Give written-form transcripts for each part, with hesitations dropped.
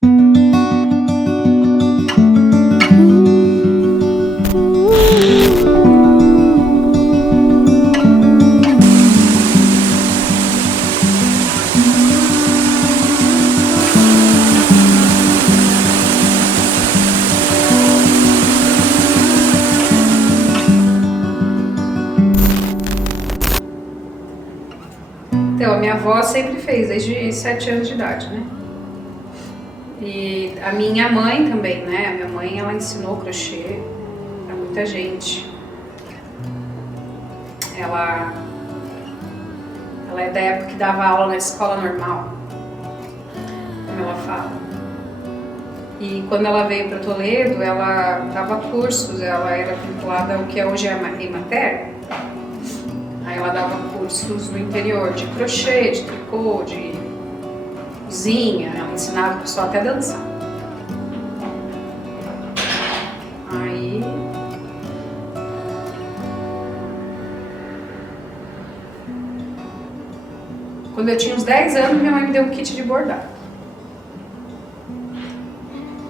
Então, a minha avó sempre fez, desde 7 anos de idade, né? E a minha mãe também, né? A minha mãe, ela ensinou crochê pra muita gente. Ela é da época que dava aula na escola normal, como ela fala. E quando ela veio para Toledo, ela dava cursos, ela era vinculada ao que hoje é a Emater. Aí ela dava cursos no interior de crochê, de tricô, de cozinha, ela ensinava o pessoal até a dançar. Aí... Quando eu tinha uns 10 anos, minha mãe me deu um kit de bordado.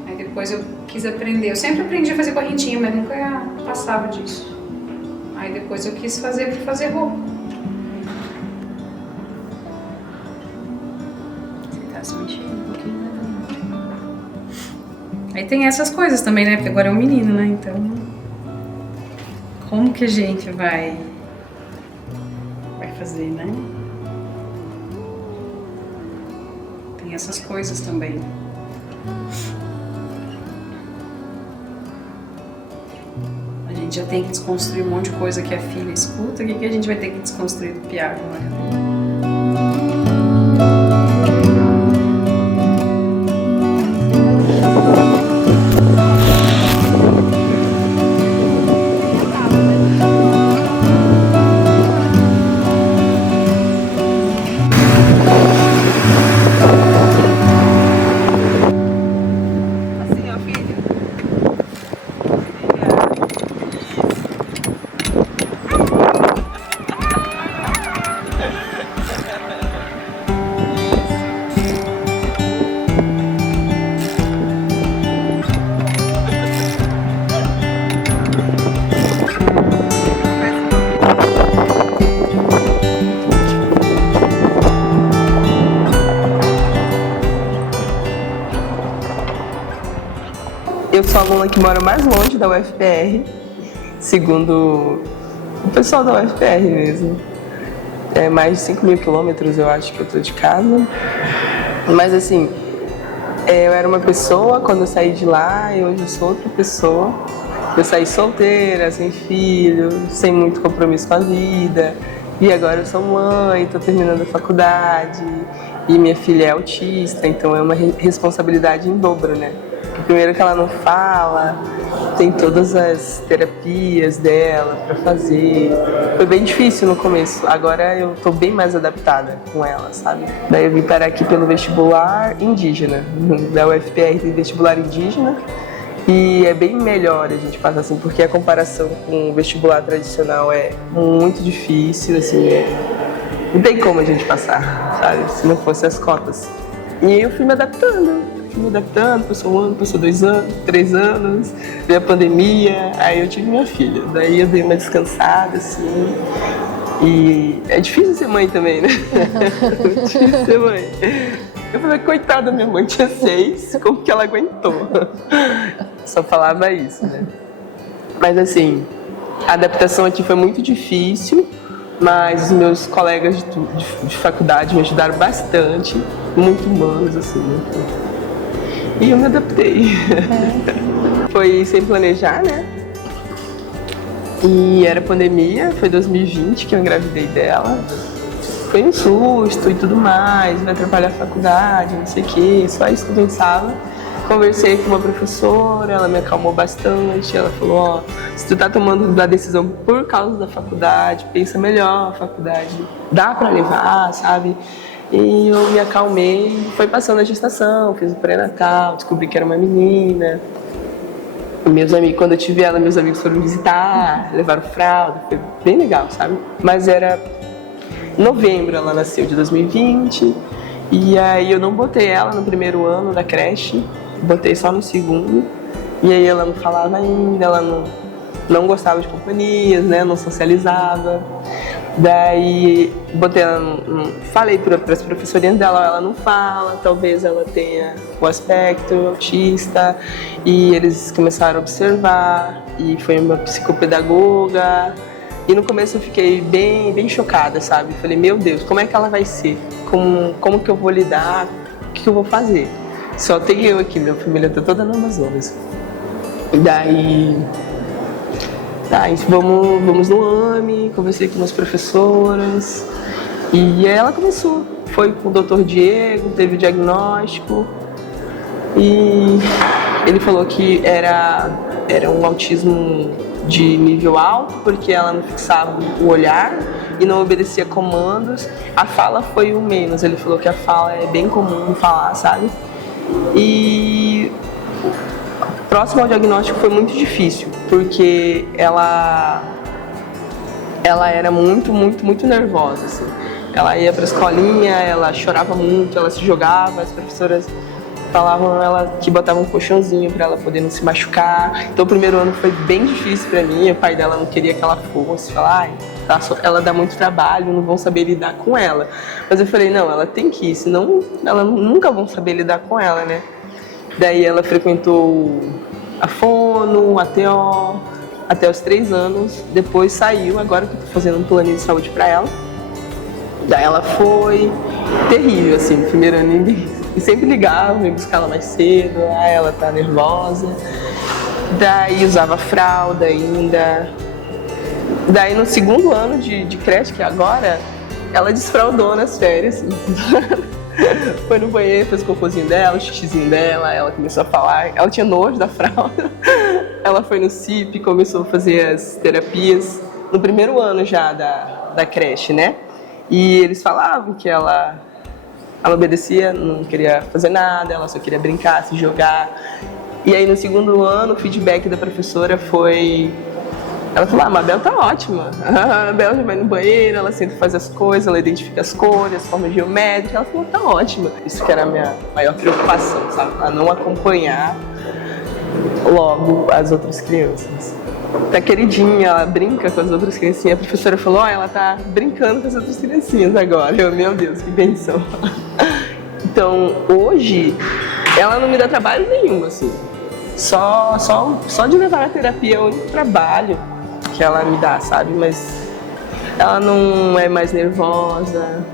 Aí depois eu quis aprender. Eu sempre aprendi a fazer correntinha, mas nunca passava disso. Aí depois eu quis fazer para fazer roupa. Você tá se mexendo um pouquinho, né? Aí tem essas coisas também, né? Porque agora é um menino, né? Então, como que a gente vai fazer, né? Tem essas coisas também. A gente já tem que desconstruir um monte de coisa que a filha escuta. O que a gente vai ter que desconstruir do piá agora? Eu sou a aluna que mora mais longe da UFPR, segundo o pessoal da UFPR mesmo. É mais de 5.000 quilômetros, eu acho, que eu tô de casa. Mas assim, eu era uma pessoa quando eu saí de lá e hoje eu sou outra pessoa. Eu saí solteira, sem filho, sem muito compromisso com a vida. E agora eu sou mãe, tô terminando a faculdade. E minha filha é autista, então é uma responsabilidade em dobro, né? Primeiro que ela não fala, tem todas as terapias dela para fazer. Foi bem difícil no começo, agora eu tô bem mais adaptada com ela, sabe? Daí eu vim parar aqui pelo vestibular indígena. Da UFPR tem vestibular indígena e é bem melhor a gente passar assim, porque a comparação com o vestibular tradicional é muito difícil, assim, não tem como a gente passar, sabe? Se não fosse as cotas. E eu fui me adaptando, passou 1 ano, passou 2 anos, 3 anos, veio a pandemia, aí eu tive minha filha. Daí eu dei uma descansada, assim. E é difícil ser mãe também, né? É difícil ser mãe. Eu falei, coitada, minha mãe tinha 6, como que ela aguentou? Só falava isso, né? Mas assim, a adaptação aqui foi muito difícil, mas os meus colegas de faculdade me ajudaram bastante, muito humanos, assim, muito. E eu me adaptei. Foi sem planejar, né? E era pandemia, foi 2020 que eu engravidei dela. Foi um susto e tudo mais, vai atrapalhar a faculdade, não sei o quê, só isso que eu pensava. Conversei com uma professora, ela me acalmou bastante, ela falou, ó, se tu tá tomando a decisão por causa da faculdade, pensa melhor, a faculdade dá pra levar, sabe? E eu me acalmei, foi passando a gestação, fiz o pré-natal, descobri que era uma menina. Meus amigos, quando eu tive ela, meus amigos foram visitar, levaram fralda, foi bem legal, sabe? Mas era novembro, ela nasceu de 2020, E aí eu não botei ela no primeiro ano da creche, botei só no segundo. E aí ela não falava ainda, ela não gostava de companhias, né? Não socializava. Daí botei ela, falei para as professorinhas dela, ela não fala, talvez ela tenha o aspecto autista. E eles começaram a observar, e foi uma psicopedagoga. E no começo eu fiquei bem chocada, sabe? Falei, meu Deus, como é que ela vai ser? Como que eu vou lidar? O que eu vou fazer? Só tem eu aqui, minha família tá toda no Amazonas. E daí, vamos no AME, conversei com umas professoras. E aí ela começou. Foi com o Dr. Diego, teve o diagnóstico. E ele falou que era um autismo de nível alto, porque ela não fixava o olhar e não obedecia comandos. A fala foi o menos, ele falou que a fala é bem comum falar, sabe? E próximo ao diagnóstico foi muito difícil, porque ela era muito nervosa, assim. Ela ia pra escolinha, ela chorava muito, ela se jogava, as professoras falavam ela que botavam um colchãozinho para ela poder não se machucar. Então o primeiro ano foi bem difícil para mim, o pai dela não queria que ela fosse, falar, ela dá muito trabalho, não vão saber lidar com ela. Mas eu falei, não, ela tem que ir, senão ela nunca vão saber lidar com ela, né? Daí ela frequentou a fono, a TO, até os 3 anos, depois saiu, agora que eu tô fazendo um plano de saúde para ela. Daí ela foi terrível, assim, no primeiro ano ninguém. E sempre ligava, ia buscar ela mais cedo, ela tá nervosa. Daí usava fralda ainda. Daí no segundo ano de creche, que é agora, ela desfraldou nas férias. Foi no banheiro, fez o cocôzinho dela, o xixizinho dela, ela começou a falar. Ela tinha nojo da fralda. Ela foi no CIP, começou a fazer as terapias no primeiro ano já da creche, né? E eles falavam que ela obedecia, não queria fazer nada, ela só queria brincar, se jogar. E aí no segundo ano, o feedback da professora foi... Ela falou, a Mabel tá ótima. A Mabel já vai no banheiro, ela sempre faz as coisas, ela identifica as cores, as formas geométricas. Ela falou, tá ótima. Isso que era a minha maior preocupação, sabe? A não acompanhar logo as outras crianças. Tá queridinha, ela brinca com as outras criancinhas. A professora falou, ela tá brincando com as outras criancinhas agora. Eu, meu Deus, que benção. Então, hoje, ela não me dá trabalho nenhum, assim. Só de levar na terapia é o único trabalho que ela me dá, sabe? Mas ela não é mais nervosa.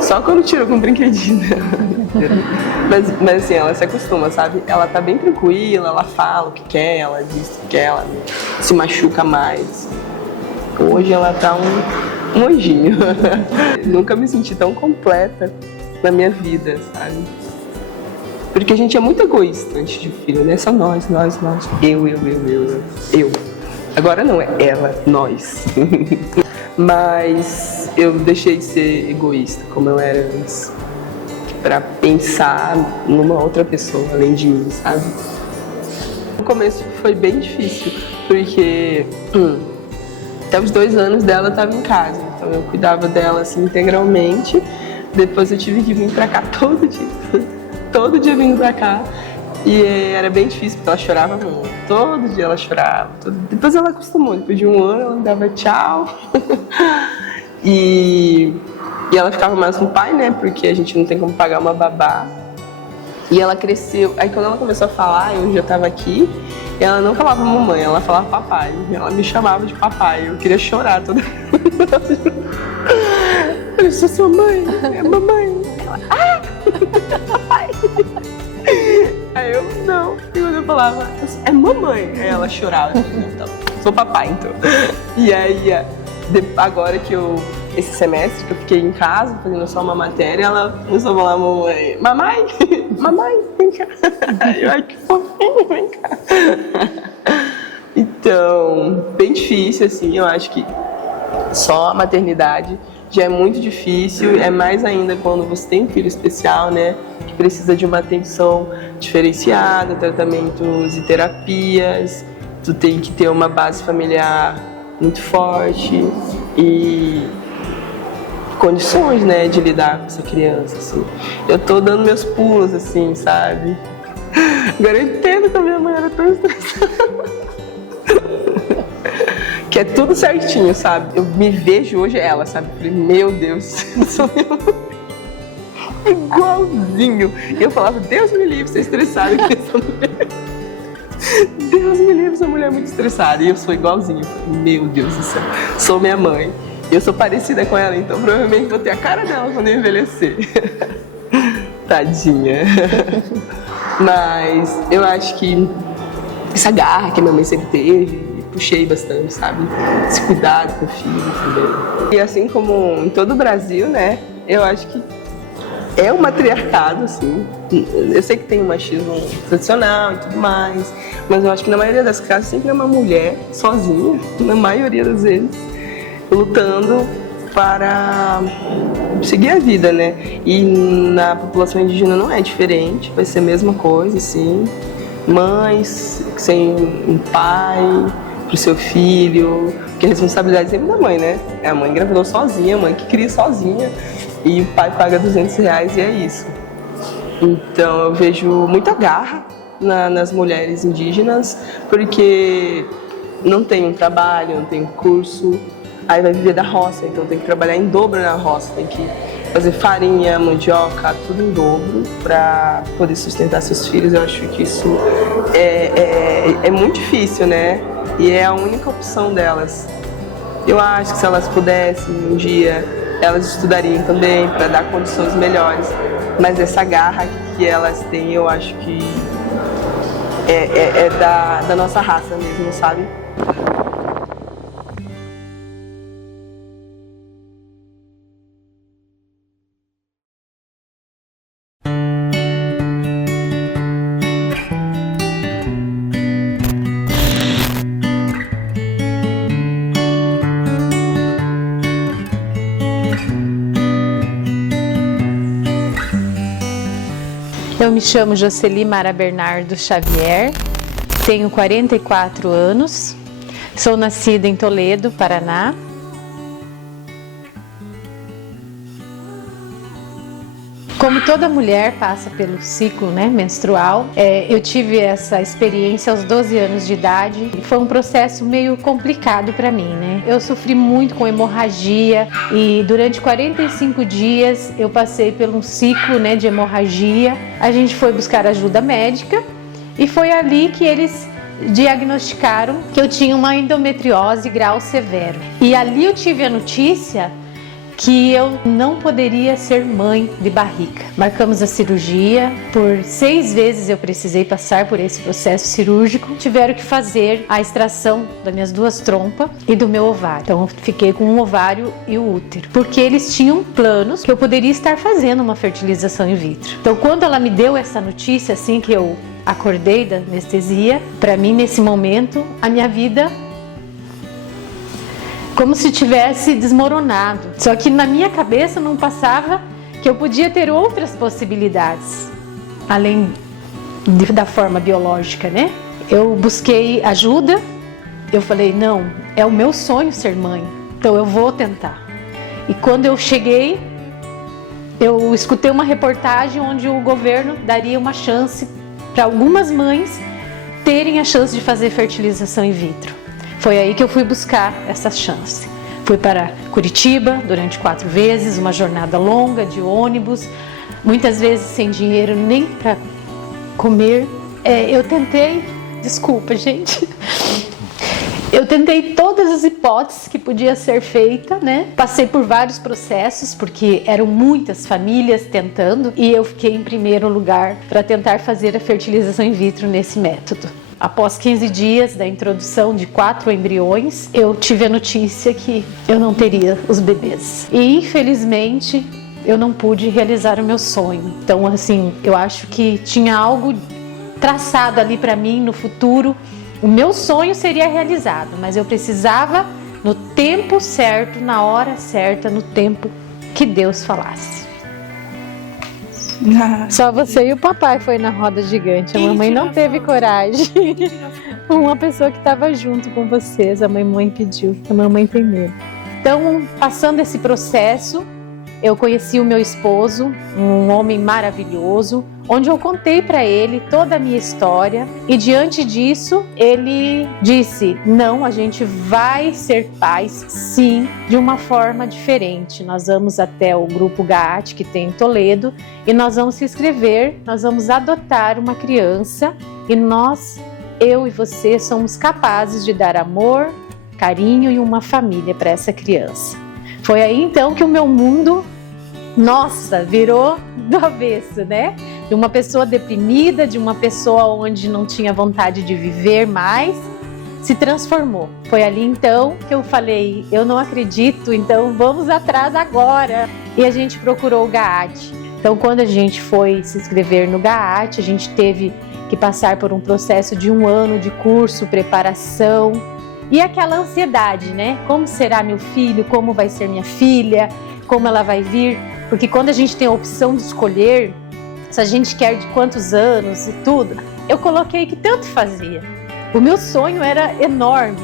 Só quando tiro com um brinquedinho. Mas assim, ela se acostuma, sabe? Ela tá bem tranquila, ela fala o que quer, ela diz o que quer, ela se machuca mais. Hoje ela tá um anjinho. Nunca me senti tão completa na minha vida, sabe? Porque a gente é muito egoísta antes de filho, né? Só nós. Eu. Agora não é ela, nós. Mas eu deixei de ser egoísta como eu era antes, pra pensar numa outra pessoa além de mim, sabe? No começo foi bem difícil, porque até os 2 anos dela eu tava em casa, então eu cuidava dela assim integralmente. Depois eu tive que vir pra cá todo dia vindo pra cá. E era bem difícil, porque ela chorava muito. Todo dia ela chorava. Depois ela acostumou, depois de 1 ano ela me dava tchau. E ela ficava mais com o pai, né? Porque a gente não tem como pagar uma babá. E ela cresceu. Aí quando ela começou a falar, eu já tava aqui. E ela não falava mamãe, ela falava papai. Ela me chamava de papai. Eu queria chorar toda vez. Eu sou sua mãe, é mamãe. Ela, papai. Aí eu, não. E quando eu falava, é mamãe. Aí ela chorava. Então, sou papai, então. E aí, agora que esse semestre que eu fiquei em casa, fazendo só uma matéria, ela começou a falar, mamãe, vem cá. Aí eu, ai, que fofinho, vem cá. Então, bem difícil, assim, eu acho que só a maternidade já é muito difícil, é mais ainda quando você tem um filho especial, né, que precisa de uma atenção diferenciada, tratamentos e terapias, tu tem que ter uma base familiar muito forte e condições, né, de lidar com essa criança, assim. Eu tô dando meus pulos, assim, sabe? Agora eu entendo que a minha mãe era tão estressada. Que é tudo certinho, sabe? Eu me vejo hoje ela, sabe? Eu falei, meu Deus, eu sou minha mãe. Igualzinho. E eu falava, Deus me livre, ser estressada com essa mulher. Deus me livre, essa mulher é muito estressada. E eu sou igualzinho. Eu falei, meu Deus do céu, sou minha mãe. Eu sou parecida com ela, então provavelmente vou ter a cara dela quando eu envelhecer. Tadinha. Mas eu acho que essa garra que a minha mãe sempre teve, puxei bastante, sabe? Esse cuidado com o filho também. E assim como em todo o Brasil, né? Eu acho que é um matriarcado, assim. Eu sei que tem um machismo tradicional e tudo mais, mas eu acho que na maioria das casas sempre é uma mulher sozinha, na maioria das vezes, lutando para seguir a vida, né? E na população indígena não é diferente, vai ser a mesma coisa, assim. Mães sem um pai pro seu filho, porque a responsabilidade sempre da mãe, né? A mãe engravidou sozinha, a mãe que cria sozinha, e o pai paga R$200 e é isso. Então eu vejo muita garra nas mulheres indígenas, porque não tem um trabalho, não tem um curso, aí vai viver da roça, então tem que trabalhar em dobro na roça, tem que fazer farinha, mandioca, tudo em dobro para poder sustentar seus filhos. Eu acho que isso é muito difícil, né? E é a única opção delas. Eu acho que se elas pudessem um dia, elas estudariam também para dar condições melhores. Mas essa garra que elas têm, eu acho que é da nossa raça mesmo, sabe? Eu me chamo Jocely Mara Bernardo Xavier, tenho 44 anos, sou nascida em Toledo, Paraná. Como toda mulher passa pelo ciclo, né, menstrual, eu tive essa experiência aos 12 anos de idade. Foi um processo meio complicado para mim, né? Eu sofri muito com hemorragia e durante 45 dias eu passei por um ciclo, né, de hemorragia. A gente foi buscar ajuda médica e foi ali que eles diagnosticaram que eu tinha uma endometriose grau severo. E ali eu tive a notícia que eu não poderia ser mãe de barriga. Marcamos a cirurgia, por 6 vezes eu precisei passar por esse processo cirúrgico. Tiveram que fazer a extração das minhas 2 trompas e do meu ovário. Então eu fiquei com um ovário e o útero, porque eles tinham planos que eu poderia estar fazendo uma fertilização in vitro. Então quando ela me deu essa notícia, assim que eu acordei da anestesia, para mim nesse momento a minha vida como se tivesse desmoronado. Só que na minha cabeça não passava que eu podia ter outras possibilidades, além da forma biológica, né? Eu busquei ajuda, eu falei, não, é o meu sonho ser mãe, então eu vou tentar. E quando eu cheguei, eu escutei uma reportagem onde o governo daria uma chance para algumas mães terem a chance de fazer fertilização in vitro. Foi aí que eu fui buscar essa chance. Fui para Curitiba durante 4 vezes, uma jornada longa de ônibus, muitas vezes sem dinheiro nem para comer. Eu tentei, desculpa gente, eu tentei todas as hipóteses que podia ser feita, né? Passei por vários processos, porque eram muitas famílias tentando, e eu fiquei em primeiro lugar para tentar fazer a fertilização in vitro nesse método. Após 15 dias da introdução de 4 embriões, eu tive a notícia que eu não teria os bebês. E infelizmente, eu não pude realizar o meu sonho. Então, assim, eu acho que tinha algo traçado ali para mim no futuro. O meu sonho seria realizado, mas eu precisava no tempo certo, na hora certa, no tempo que Deus falasse. Só você e o papai foi na roda gigante. A mamãe não teve coragem. Uma pessoa que estava junto com vocês, a mamãe pediu. A mamãe tem medo. Então, passando esse processo, eu conheci o meu esposo, um homem maravilhoso, onde eu contei para ele toda a minha história e diante disso ele disse: não, a gente vai ser pais sim, de uma forma diferente. Nós vamos até o grupo GAAT que tem em Toledo e nós vamos se inscrever, nós vamos adotar uma criança e nós, eu e você, somos capazes de dar amor, carinho e uma família para essa criança. Foi aí então que o meu mundo, nossa, virou do avesso, né? De uma pessoa deprimida, de uma pessoa onde não tinha vontade de viver mais, se transformou. Foi ali então que eu falei: eu não acredito, então vamos atrás agora. E a gente procurou o GAAT. Então, quando a gente foi se inscrever no GAAT, a gente teve que passar por um processo de 1 ano de curso, preparação e aquela ansiedade, né? Como será meu filho? Como vai ser minha filha? Como ela vai vir? Porque quando a gente tem a opção de escolher, se a gente quer de quantos anos e tudo, eu coloquei que tanto fazia. O meu sonho era enorme,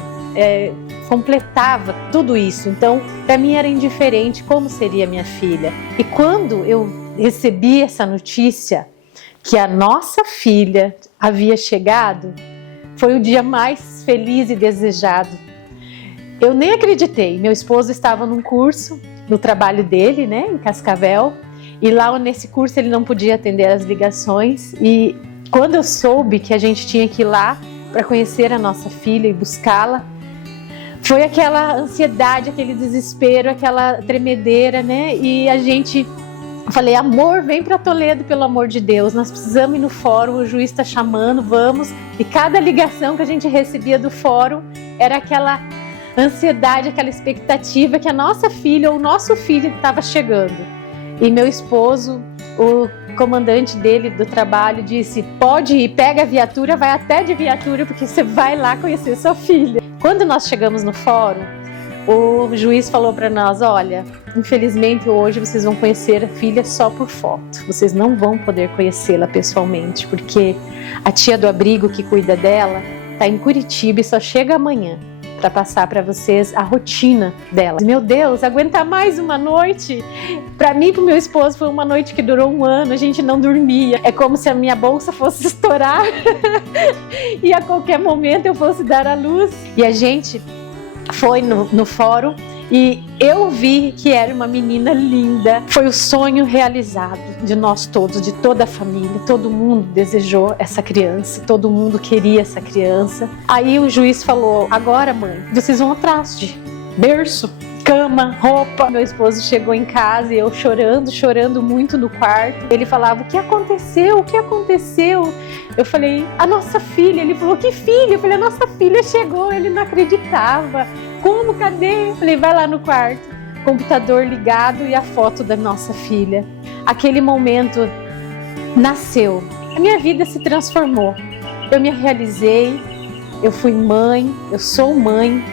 completava tudo isso. Então, para mim era indiferente como seria minha filha. E quando eu recebi essa notícia que a nossa filha havia chegado, foi o dia mais feliz e desejado. Eu nem acreditei. Meu esposo estava num curso, no trabalho dele, né, em Cascavel, e lá nesse curso ele não podia atender as ligações. E quando eu soube que a gente tinha que ir lá para conhecer a nossa filha e buscá-la, foi aquela ansiedade, aquele desespero, aquela tremedeira, né? E a gente, eu falei: amor, vem para Toledo, pelo amor de Deus, nós precisamos ir no fórum, o juiz está chamando, vamos. E cada ligação que a gente recebia do fórum era aquela ansiedade, aquela expectativa que a nossa filha ou o nosso filho estava chegando. E meu esposo, o comandante dele do trabalho, disse: pode ir, pega a viatura, vai até de viatura, porque você vai lá conhecer sua filha. Quando nós chegamos no fórum, o juiz falou para nós: olha, infelizmente hoje vocês vão conhecer a filha só por foto, vocês não vão poder conhecê-la pessoalmente, porque a tia do abrigo que cuida dela está em Curitiba e só chega amanhã para passar para vocês a rotina dela. Meu Deus, aguentar mais uma noite? Para mim e para o meu esposo foi uma noite que durou 1 ano, a gente não dormia. É como se a minha bolsa fosse estourar e a qualquer momento eu fosse dar à luz. E a gente foi no fórum e eu vi que era uma menina linda. Foi o sonho realizado de nós todos, de toda a família. Todo mundo desejou essa criança, todo mundo queria essa criança. Aí o juiz falou: agora, mãe, vocês vão atrás de berço, cama, roupa. Meu esposo chegou em casa e eu chorando muito no quarto. Ele falava: o que aconteceu? O que aconteceu? Eu falei: a nossa filha. Ele falou: que filha? Eu falei: a nossa filha chegou. Ele não acreditava. Como? Cadê? Eu falei: vai lá no quarto. Computador ligado e a foto da nossa filha. Aquele momento nasceu. A minha vida se transformou. Eu me realizei. Eu fui mãe. Eu sou mãe.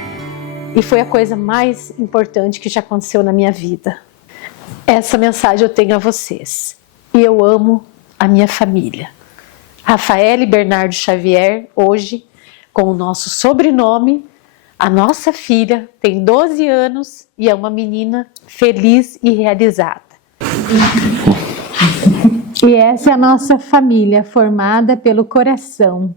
E foi a coisa mais importante que já aconteceu na minha vida. Essa mensagem eu tenho a vocês. E eu amo a minha família. Rafael e Bernardo Xavier, hoje, com o nosso sobrenome, a nossa filha tem 12 anos e é uma menina feliz e realizada. E essa é a nossa família, formada pelo coração.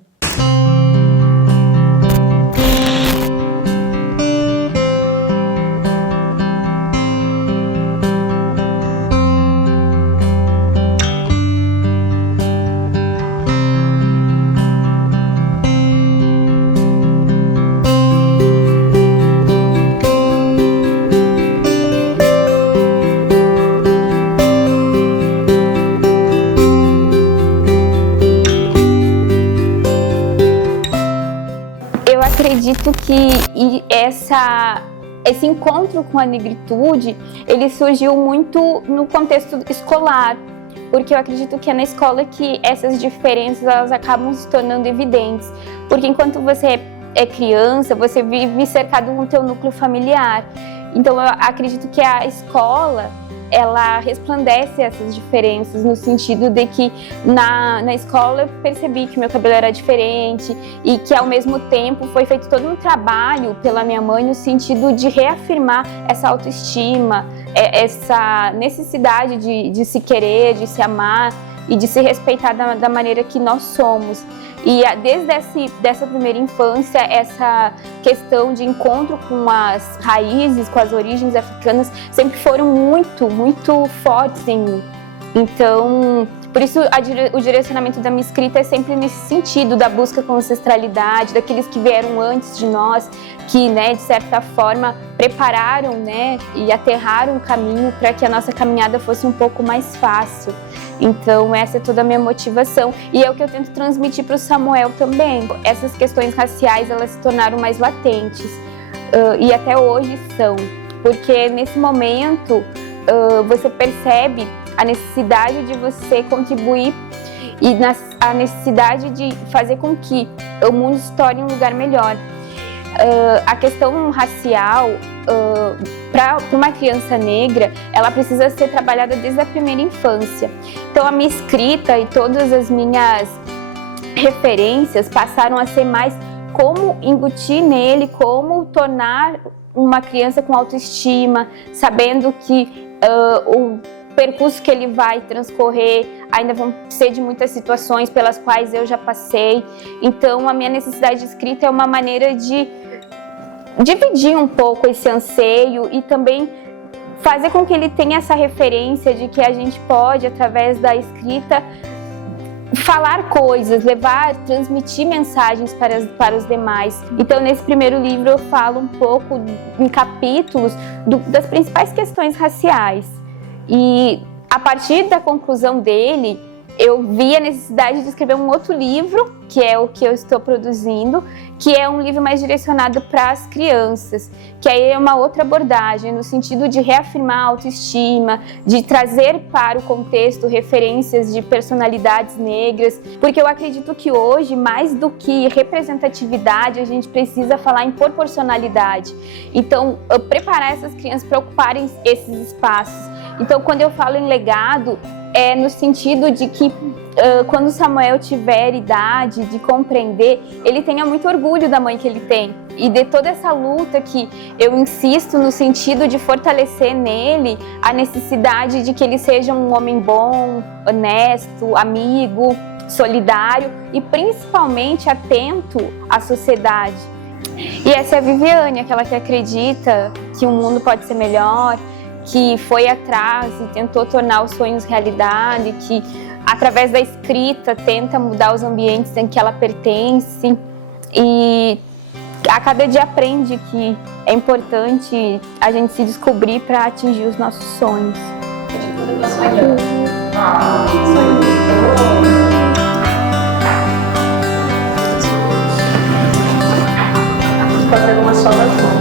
Acredito que esse encontro com a negritude, ele surgiu muito no contexto escolar, porque eu acredito que é na escola que essas diferenças elas acabam se tornando evidentes, porque enquanto você é criança, você vive cercado com o teu núcleo familiar. Então eu acredito que a escola, ela resplandece essas diferenças no sentido de que na escola eu percebi que meu cabelo era diferente e que ao mesmo tempo foi feito todo um trabalho pela minha mãe no sentido de reafirmar essa autoestima, essa necessidade de se querer, de se amar e de se respeitar da maneira que nós somos. E desde dessa primeira infância, essa questão de encontro com as raízes, com as origens africanas, sempre foram muito, muito fortes em mim. Então, por isso o direcionamento da minha escrita é sempre nesse sentido, da busca com ancestralidade, daqueles que vieram antes de nós, que, né, de certa forma, prepararam, né, e aterraram o caminho para que a nossa caminhada fosse um pouco mais fácil. Então, essa é toda a minha motivação e é o que eu tento transmitir para o Samuel também. Essas questões raciais, elas se tornaram mais latentes e até hoje são, porque nesse momento você percebe a necessidade de você contribuir e a necessidade de fazer com que o mundo se torne um lugar melhor. A questão racial, para uma criança negra, ela precisa ser trabalhada desde a primeira infância. Então, a minha escrita e todas as minhas referências passaram a ser mais como embutir nele, como tornar uma criança com autoestima, sabendo que o percurso que ele vai transcorrer ainda vão ser de muitas situações pelas quais eu já passei. Então, a minha necessidade de escrita é uma maneira de dividir um pouco esse anseio e também fazer com que ele tenha essa referência de que a gente pode, através da escrita, falar coisas, transmitir mensagens para os demais. Então, nesse primeiro livro eu falo um pouco em capítulos das principais questões raciais. E a partir da conclusão dele, eu vi a necessidade de escrever um outro livro, que é o que eu estou produzindo, que é um livro mais direcionado para as crianças, que aí é uma outra abordagem, no sentido de reafirmar a autoestima, de trazer para o contexto referências de personalidades negras, porque eu acredito que hoje, mais do que representatividade, a gente precisa falar em proporcionalidade. Então, preparar essas crianças para ocuparem esses espaços. Então, quando eu falo em legado, é no sentido de que quando Samuel tiver idade de compreender, ele tenha muito orgulho da mãe que ele tem e de toda essa luta que eu insisto no sentido de fortalecer nele a necessidade de que ele seja um homem bom, honesto, amigo, solidário e principalmente atento à sociedade. E essa é a Viviane, aquela que acredita que o mundo pode ser melhor, que foi atrás e tentou tornar os sonhos realidade, que através da escrita tenta mudar os ambientes em que ela pertence e a cada dia aprende que é importante a gente se descobrir para atingir os nossos sonhos. Fazer uma salvação.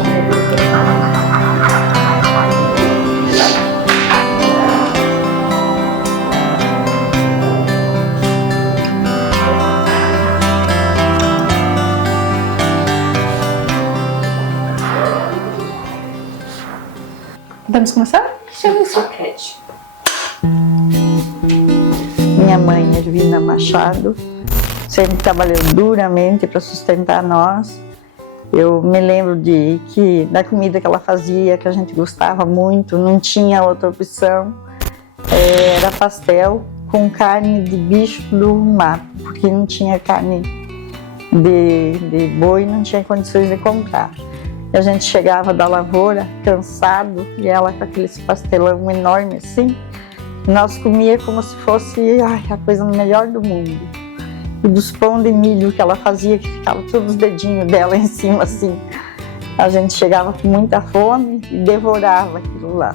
Vamos começar? Chama o soquete. Minha mãe, Ervina Machado, sempre trabalhou duramente para sustentar nós. Eu me lembro da comida que ela fazia, que a gente gostava muito, não tinha outra opção. Era pastel com carne de bicho do mato, porque não tinha carne de boi, não tinha condições de comprar. A gente chegava da lavoura, cansado, e ela com aquele pastelão enorme assim, nós comia como se fosse a coisa melhor do mundo. E dos pão de milho que ela fazia, que ficava todos os dedinhos dela em cima assim, a gente chegava com muita fome e devorava aquilo lá.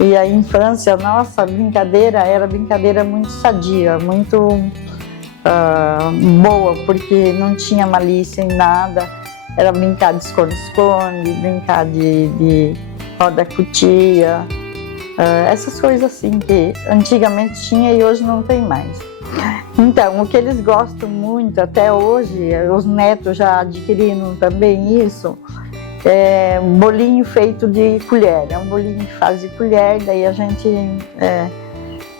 E a infância, nossa, a brincadeira era brincadeira muito sadia, muito boa, porque não tinha malícia em nada. Era brincar de esconde-esconde, brincar de roda-cutia, essas coisas assim que antigamente tinha e hoje não tem mais. Então, o que eles gostam muito até hoje, os netos já adquiriram também isso, é um bolinho feito de colher. É um bolinho que faz de colher, daí a gente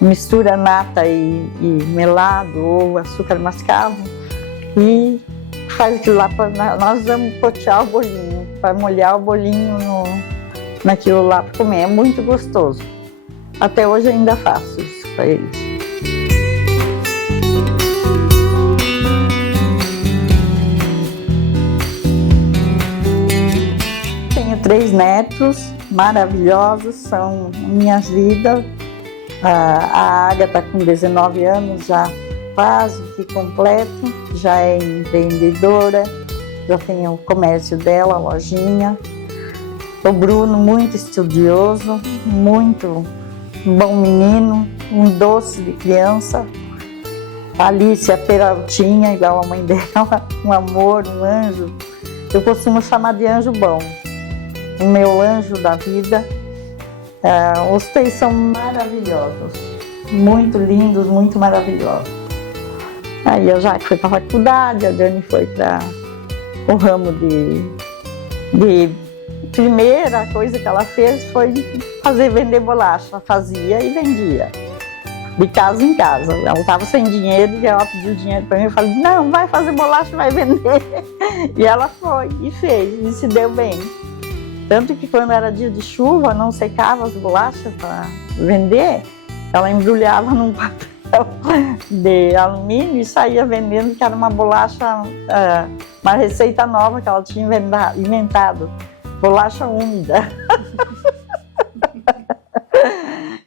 mistura nata e melado ou açúcar mascavo e faz aquilo lá. Nós vamos potear o bolinho, para molhar o bolinho naquilo lá para comer. É muito gostoso. Até hoje eu ainda faço isso para eles. Tenho 3 netos maravilhosos, são minhas vidas. A Ágata com 19 anos já quase que completo, já é empreendedora, já tem o comércio dela, a lojinha. O Bruno, muito estudioso, muito bom menino, um doce de criança. A Alice, a Peraltinha, igual a mãe dela, um amor, um anjo. Eu costumo chamar de anjo bom, o meu anjo da vida. Os 3 são maravilhosos, muito lindos, muito maravilhosos. Aí a Jaque foi para a faculdade, a Dani foi para o ramo de primeira coisa que ela fez foi vender bolacha. Fazia e vendia, de casa em casa. Ela estava sem dinheiro e ela pediu dinheiro para mim. Eu falei, não, vai fazer bolacha, vai vender. E ela foi e fez, e se deu bem. Tanto que quando era dia de chuva, não secava as bolachas para vender, ela embrulhava num papel de alumínio e saía vendendo, que era uma bolacha, uma receita nova que ela tinha inventado, bolacha úmida.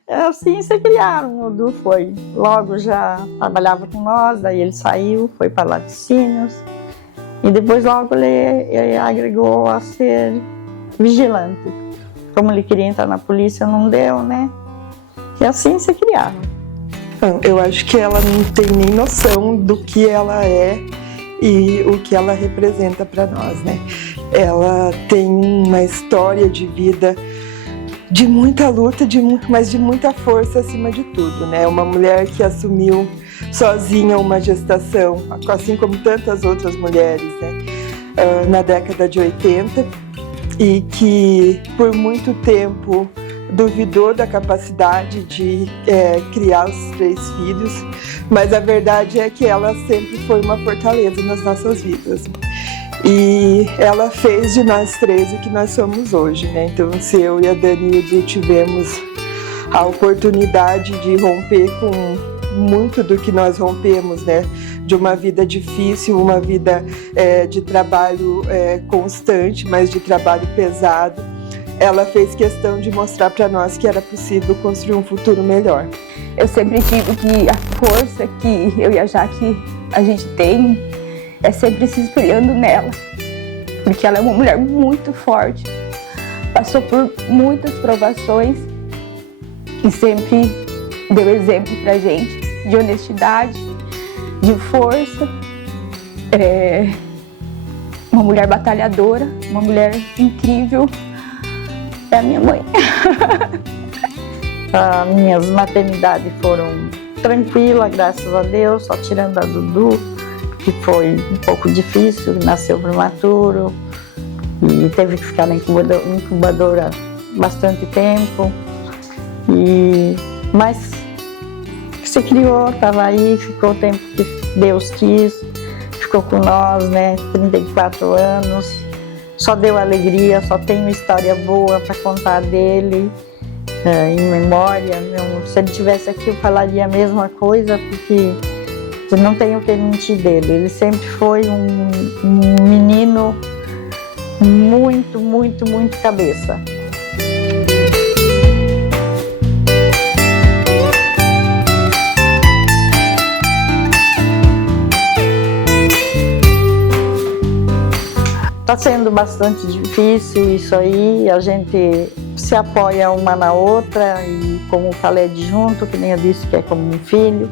Assim se criaram. O Du foi, logo já trabalhava com nós, daí ele saiu, foi para Laticínios, e depois logo ele agregou a ser vigilante. Como ele queria entrar na polícia, não deu, né? E assim se criaram. Eu acho que ela não tem nem noção do que ela é e o que ela representa para nós, né? Ela tem uma história de vida de muita luta, mas de muita força acima de tudo, né? Uma mulher que assumiu sozinha uma gestação, assim como tantas outras mulheres, né? Na década de 80, e que por muito tempo duvidou da capacidade de criar os 3 filhos, mas a verdade é que ela sempre foi uma fortaleza nas nossas vidas. E ela fez de nós 3 o que nós somos hoje, né? Então, se eu e a Dani tivemos a oportunidade de romper com muito do que nós rompemos, né? De uma vida difícil, uma vida de trabalho constante, mas de trabalho pesado, ela fez questão de mostrar para nós que era possível construir um futuro melhor. Eu sempre digo que a força que eu e a Jaque a gente tem é sempre se espelhando nela, porque ela é uma mulher muito forte, passou por muitas provações e sempre deu exemplo pra gente de honestidade, de força, uma mulher batalhadora, uma mulher incrível. É a minha mãe. As minhas maternidades foram tranquilas, graças a Deus, só tirando a Dudu, que foi um pouco difícil, nasceu prematuro e teve que ficar na incubadora bastante tempo. Mas se criou, estava aí, ficou o tempo que Deus quis, ficou com nós, né? 34 anos, só deu alegria, só tenho história boa para contar dele, em memória. Se ele estivesse aqui eu falaria a mesma coisa, porque eu não tenho o que mentir dele. Ele sempre foi um menino muito, muito, muito cabeça. Está sendo bastante difícil isso aí, a gente se apoia uma na outra e como o Khaled junto, que nem eu disse, que é como um filho.